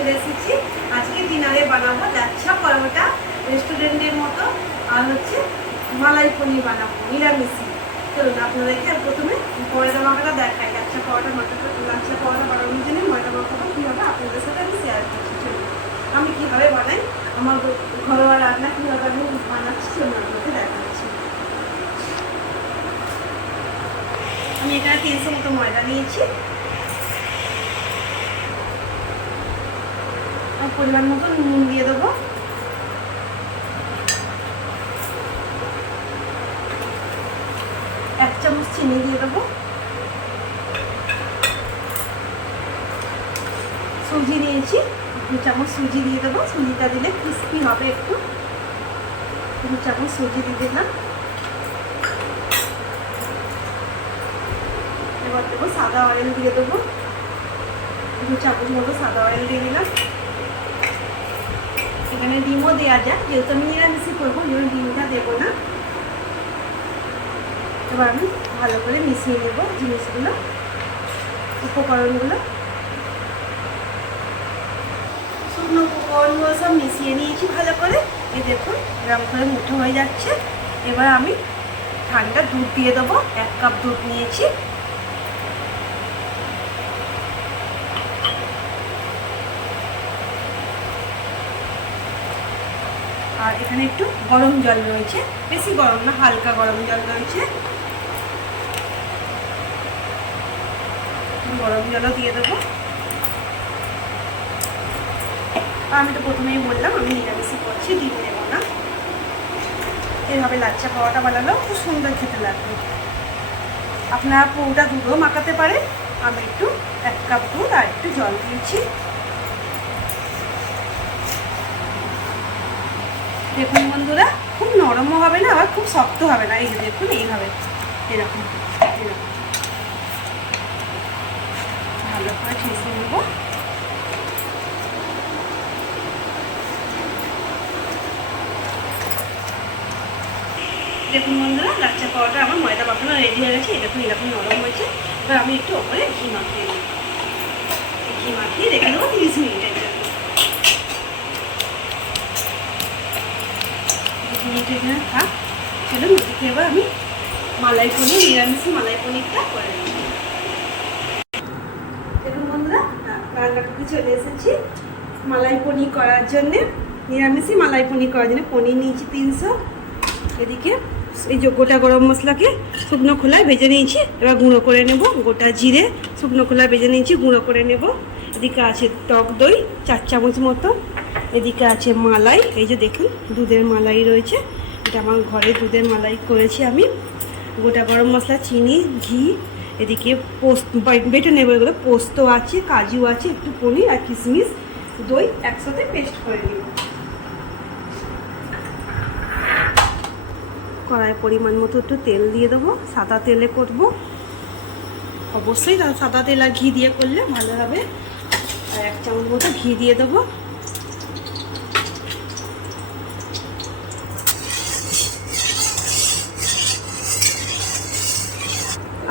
চলে এসেছি। আজকে ডিনারে বানাবো লাচ্ছা পরোটা রেস্টুরেন্টের মতো, আর হচ্ছে মালাই পনির বানাবো নিরামিষি। চলুন আপনাদেরকে প্রথমে ময়দা মাখাটা দেখাই। লাচ্ছা পরোটা বানানোর জন্য ময়দা মাখাটা কীভাবে আপনাদের সাথে আমি শেয়ার করছি। চলুন আমি কীভাবে বানাই, আমার ঘরোয়া রান্না কীভাবে আমি বানাচ্ছি চলুন আপনাকে দেখাচ্ছি। আমি এখানে 300 মতো ময়দা নিয়েছি, পরিমাণ মতো নুন দিয়ে দেবো, এক চামচ চিনি দিয়ে দেবো, সুজি নিয়েছি 2 চামচ সুজি দিয়ে দেবো, সুজিটা দিলে ক্রিস্পি হবে একটু। 2 চামচ সুজি দিয়ে দিলাম। এবার দেবো সাদা অয়েল দিয়ে দেবো, 2 চামচ মতো সাদা অয়েল দিয়ে দিলাম। এখানে ডিমও দেওয়া যায়, যেহেতু আমি নিরামিষই করবো ওই জন্য ডিমটা দেবো না। এবার আমি ভালো করে মিশিয়ে নেব জিনিসগুলো, উপকরণগুলো। শুকনো উপকরণগুলো সব মিশিয়ে নিয়েছি ভালো করে। এই দেখুন এরকম করে মুঠো হয়ে যাচ্ছে। এবার আমি ঠান্ডা দুধ দিয়ে দেবো, 1 কাপ দুধ নিয়েছি। আর এখানে একটু গরম জল রয়েছে, বেশি গরম না, হালকা গরম জল রয়েছে। গরম জলও দিয়ে দেবো। আমি তো প্রথমেই বললাম আমি নিরামিষই করছি, ডিম দেব না। এইভাবে লাচ্ছা পরোটা বানালেও খুব সুন্দর খেতে লাগবে। আপনারা পুরোটা দুধও মাখাতে পারেন। আমি একটু 1 কাপ দুধ আর একটু জল দিয়েছি। দেখুন বন্ধুরা, খুব নরমও হবে না আবার খুব শক্ত হবে না। এই যে দেখুন এইভাবে এরকম ভালো করে ঠেসে নেব। দেখুন বন্ধুরা, লাচ্ছা পরোটা আমার ময়দা মাখানো রেডি হয়ে গেছে। দেখুন এরকম নরম হয়েছে। এবার আমি একটু ওপরে ঘি মাখিয়ে নেব, ঘি মাখিয়ে রেখে দেবো 30 মিনিটের জন্য। 30 মিনিটের জন্য থাক। চলুন ওদিকে এবার আমি মালাই পনির, নিরামিষি মালাই পনিরটা করে নেব। দেখুন বন্ধুরা, রান্না করতে চলে এসেছি মালাই পনির করার জন্যে। নিরামিষি মালাই পনির করার জন্য পনির নিয়েছি 300। এদিকে এই যে গোটা গরম মশলাকে শুকনো খোলায় ভেজে নিয়েছি, এবার গুঁড়ো করে নেব। গোটা জিরে শুকনো খোলায় ভেজে নিয়েছি, গুঁড়ো করে নেব। এদিকে আছে টক দই 4 চামচ মতো। এদিকে আছে মালাই, এই যে দেখুন দুধের মালাই রয়েছে, এটা আমার ঘরে দুধের মালাই করেছি আমি। গোটা গরম মশলা, চিনি, ঘি। এদিকে বেটে নেব এগুলো, পোস্ত আছে, কাজু আছে, একটু পনির আর কিশমিশ, দই একসাথে পেস্ট করে নেব। কড়াই পরিমাণ মতো একটু তেল দিয়ে দেবো, সাদা তেলে করবো অবশ্যই। সাদা তেল আর ঘি দিয়ে করলে ভালো হবে। আর 1 চামচ মতো ঘি দিয়ে দেবো।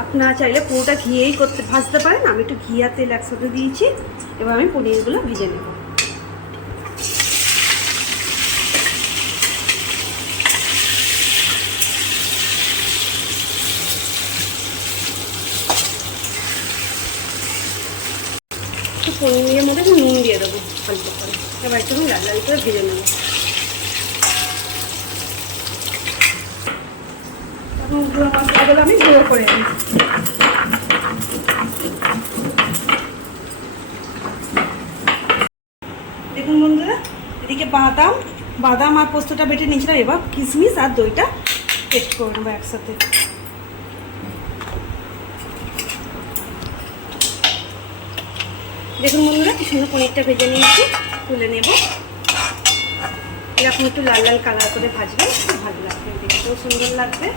আপনারা চাইলে পুরোটা ঘিয়েই ভাজতে পারেন, আমি একটু ঘি আর তেল একসাথে দিয়েছি। এবার আমি পনিরগুলো ভেজে নেব। পনিরের মধ্যে একটু নুন দিয়ে দেবো অল্প করে। এবার একটু লাল লাল করে ভেজে নেব। এখন গুঁড়ো মশলাগুলো আমি গুঁড়ো করে নিই। দেখুন বন্ধুরা, এদিকে বাদাম আর পোস্তটা বেটে নিয়েছিলাম। এবার কিশমিশ আর দইটা পেস্ট করে নেবো একসাথে। দেখুন বন্ধুরা, কি সুন্দর পনিরটা ভেজে নিয়েছি, তুলে নেব। এরকম একটু লাল লাল কালার করে ভাজবে, খুব ভালো লাগবে, দেখতেও সুন্দর লাগবে।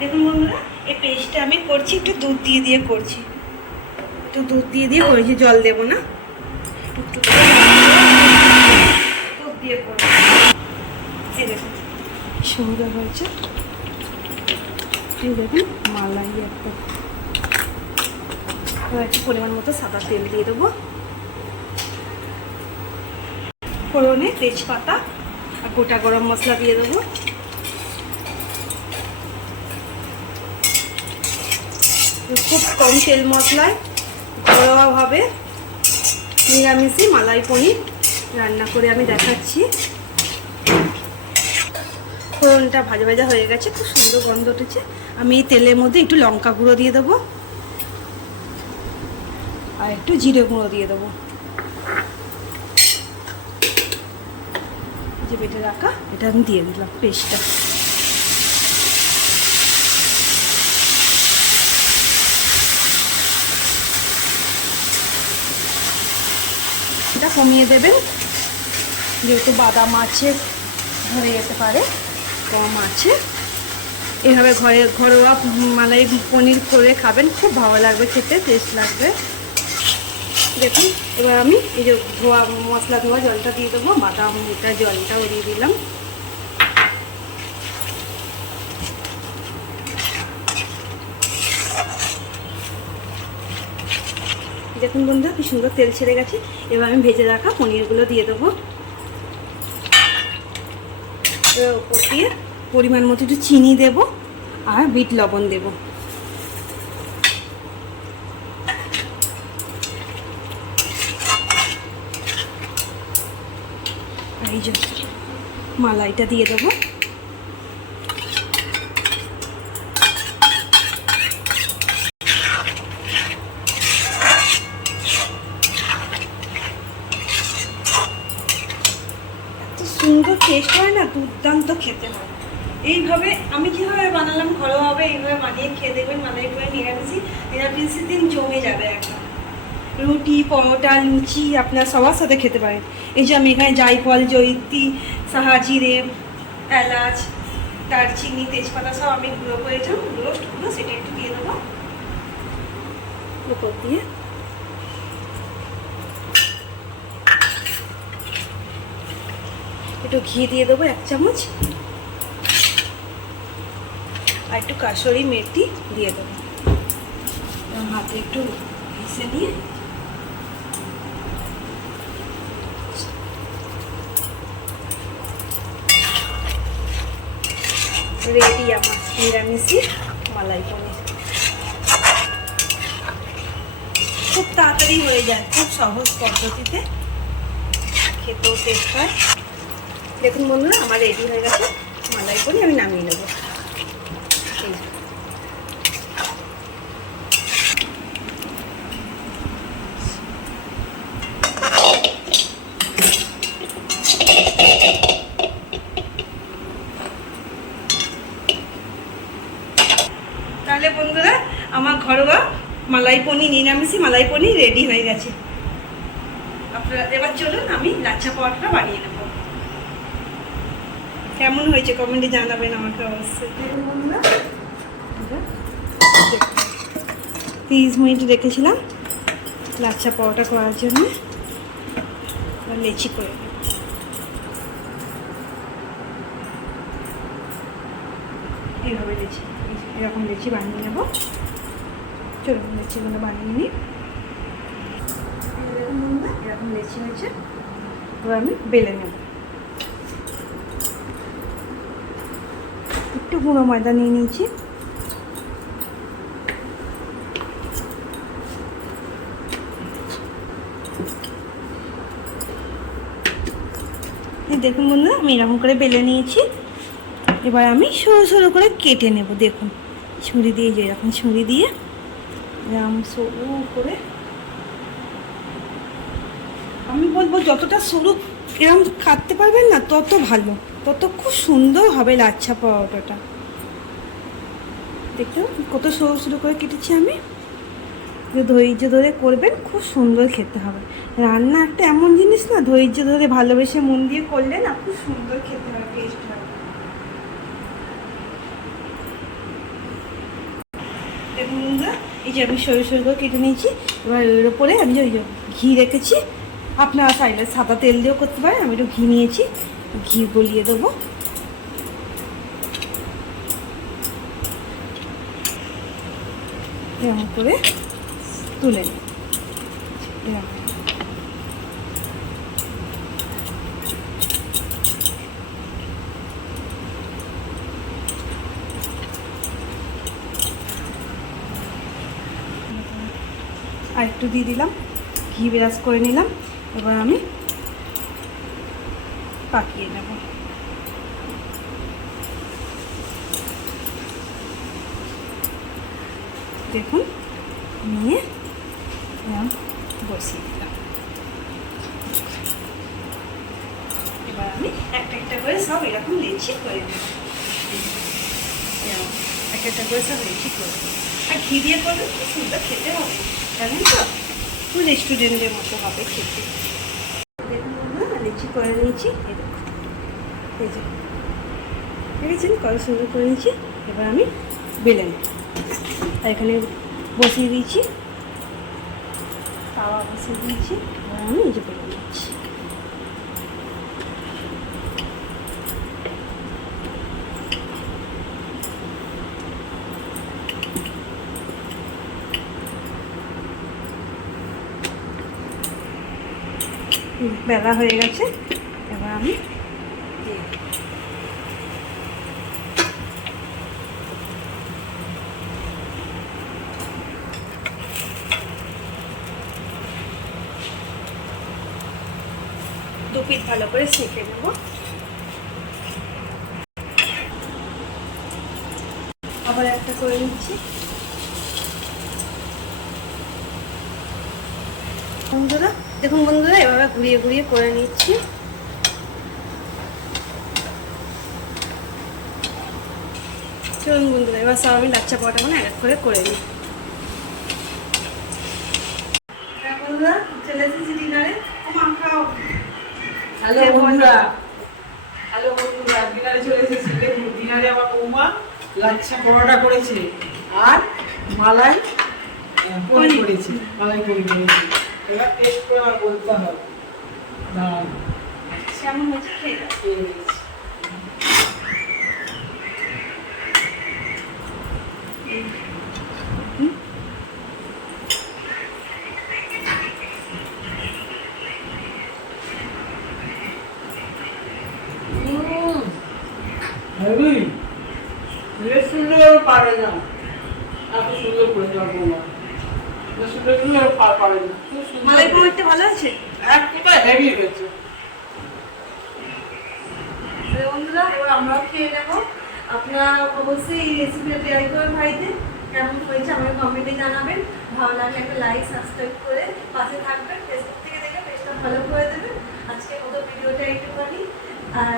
দেখুন বন্ধুরা, এই পেস্টটা আমি করছি একটু দুধ দিয়ে করছি, একটু দুধ দিয়ে করেছি, জল দেবো না, একটু দুধ দিয়ে করবো। এই দেখুন সুন্দর হয়েছে। এই দেখুন মালাই একদম। একটু পরিমাণ মতো সাদা তেল দিয়ে দেবো। ফোড়নে তেজপাতা আর গোটা গরম মশলা দিয়ে দেবো। খুব কম তেল মশলায় ঘরোয়াভাবে নিরামিষি মালাই পনির রান্না করে আমি দেখাচ্ছি। ফোড়নটা ভাজা ভাজা হয়ে গেছে, খুব সুন্দর গন্ধ উঠেছে। আমি এই তেলের মধ্যে একটু লঙ্কা গুঁড়ো দিয়ে দেবো আর একটু জিরে গুঁড়ো দিয়ে দেবো। যে বেটে রাখা এটা আমি দিয়ে দিলাম পেস্টটা। এটা কমিয়ে দেবেন, যেহেতু বাদাম আছে ধরে যেতে পারে, কম আছে। এভাবে ঘরোয়া মালাই পনির করে খাবেন, খুব ভালো লাগবে খেতে, টেস্ট লাগবে। দেখুন এবার আমি এই যে মশলা ধোয়া জলটা দিয়ে দেবো, বাদাম এটা জলটাও দিয়ে দিলাম। দেখুন বন্ধুরা কি সুন্দর তেল ছেড়ে গেছে। এবার আমি ভেজে রাখা পনিরগুলো দিয়ে দেবো। ওপর দিয়ে পরিমাণ মতো একটু চিনি দেব আর বিট লবণ দেব। এই যে মালাইটা দিয়ে দেবো। সুন্দর টেস্ট হয় না, দুর্দান্ত খেতে হয়। এইভাবে আমি যেভাবে বানালাম ঘরোয়াভাবে এইভাবে বানিয়ে খেয়ে দেখবেন মালাই পনির নিরামিষের দিন জমে যাবে একদম। রুটি, পরোটা, লুচি আপনার সবার সাথে খেতে পারেন। এই যে আমি এখানে জায়ফল, জয়িত্রী, সাহাজিরে, এলাচ, দারচিনি, তেজপাতা সব আমি গুঁড়ো করেছিলাম, গুঁড়ো সেটা একটু দিয়ে দেবো উপর দিয়ে। একটু ঘি দিয়ে দেবো 1 চামচ আর একটু কাসুরি মেথি দিয়ে দেবো। হাতে একটু ঘষে নিয়ে রেডি আমার নিরামিষি মালাই পনির। খুব তাড়াতাড়ি হয়ে যায়, খুব সহজ পদ্ধতিতে, খেতেও টেস্ট হয়। দেখুন বন্ধুরা আমার রেডি হয়ে গেছে মালাই পনির, আমি নামিয়ে নেব। তাহলে বন্ধুরা আমার ঘরোয়া মালাই পনির, নিরামিষি মালাই পনির রেডি হয়ে গেছে। আপনারা এবার চলুন আমি লাচ্ছা পরোটাটা বানিয়ে নেব। কেমন হয়েছে কমেন্টে জানাবেন আমাকে অবশ্যই। দেখুন বন্ধুরা 30 মিনিট রেখেছিলাম লাচ্ছা পরোটা করার জন্য। লেচি করে এইভাবে লেচি, এরকম লেচি বানিয়ে নেব। চলুন লেচিগুলো বানিয়ে নিই। দেখুন বন্ধুরা এরকম লেচি হয়েছে, এবার আমি বেলে নেব। একটু গুঁড়ো ময়দা নিয়ে নিয়েছি। দেখুন বন্ধুরা আমি এরকম করে বেলে নিয়েছি। এবার আমি সরু সরু করে কেটে নেব। দেখুন ছুরি দিয়ে, যে এরকম ছুরি দিয়ে এরকম সরু করে, আমি বলবো যতটা সরু এরকম কাটতে পারবেন না তত ভালো, তত খুব সুন্দর হবে লাচ্ছা পরোটাটা। দেখতে কত সরু সরু করে কেটেছি আমি। ধৈর্য ধরে করবেন, খুব সুন্দর খেতে হবে। রান্না একটা এমন জিনিস না, ধৈর্য ধরে ভালোবেসে মন দিয়ে করলে না খুব সুন্দর খেতে হবে, টেস্ট হবে। দেখুন বন্ধুরা এই যে আমি সরু সরু করে কেটে নিয়েছি। এবার এর উপরে আমি যে ঘি রেখেছি, আপনারা চাইলে সাদা তেল দিয়েও করতে পারেন, আমি একটু ঘি নিয়েছি, ঘি গলিয়ে দেবো। এরকম করে তুলে নিই। আর একটু দিয়ে দিলাম, ঘি ব্রাশ করে নিলাম। এবার আমি পাকিয়ে নেব। দেখুন নিয়ে বসিয়ে দিলাম। এবার আমি একটা একটা করে সব এরকম লেচি করে নেব। একটা একটা করে সব লেচি করে নেব। আর ঘি দিয়ে করলে খুব সুন্দর খেতে হবে, জানেন তো, খুব রেস্টুরেন্টের মতো হবে খেতে। দেখুন বন্ধুরা, লেচি করে নিয়েছি। এই দেখুন, এই যে দেখেছেন কত সুন্দর করে নিয়েছি। এবার আমি বেলে নেব। আর এখানে বসিয়ে দিয়েছি, তাওয়া বসিয়ে দিয়েছি। এবার আমি এই যে বেলে নিচ্ছি। বেলা হয়ে গেছে, এবার আমি দু পিঠ ভালো করে সেঁকে নেব। আবার একটা করে নিচ্ছি। বন্ধুরা দেখুন, বন্ধুরা এভাবে ঘুরিয়ে ঘুরিয়ে করে নিচ্ছি। চলুন বন্ধুরা, এবার সব আমি লাচ্ছা পরোটাগুলো এক করে নিই। বন্ধুরা চলে এসেছি ডিনারে। খাও। হ্যালো বন্ধুরা, ডিনারে চলে এসেছি। দেখুন ডিনারে আমার বৌমা লাচ্ছা পরোটা করেছে আর মালাই পনির করেছে, মালাই পনির করেছে। এবার টেস্ট করে আমার বলতে হবে। দাঁড়ান, কেমন হয়েছে খেয়ে দাও। খেয়ে নিয়েছি। হেভি, সুন্দর পারে না, এত সুন্দর করেছে আমার বৌমা। সুন্দর পারে না, মালাই পনিরটা ভালো আছে। একটা হেভি হয়েছে। বন্ধুরা এবার আমরাও খেয়ে নেবো। আপনারা অবশ্যই এই রেসিপিটা ট্রাই করবেন বাড়িতে। কেমন হয়েছে আমাকে কমেন্টে জানাবেন। ভালো লাগলে একটা লাইক সাবস্ক্রাইব করে পাশে থাকবেন। ফেসবুক থেকে দেখে পেজটা ফলো করে দেবেন। আজকে মতো ভিডিওটা একটুখানি আর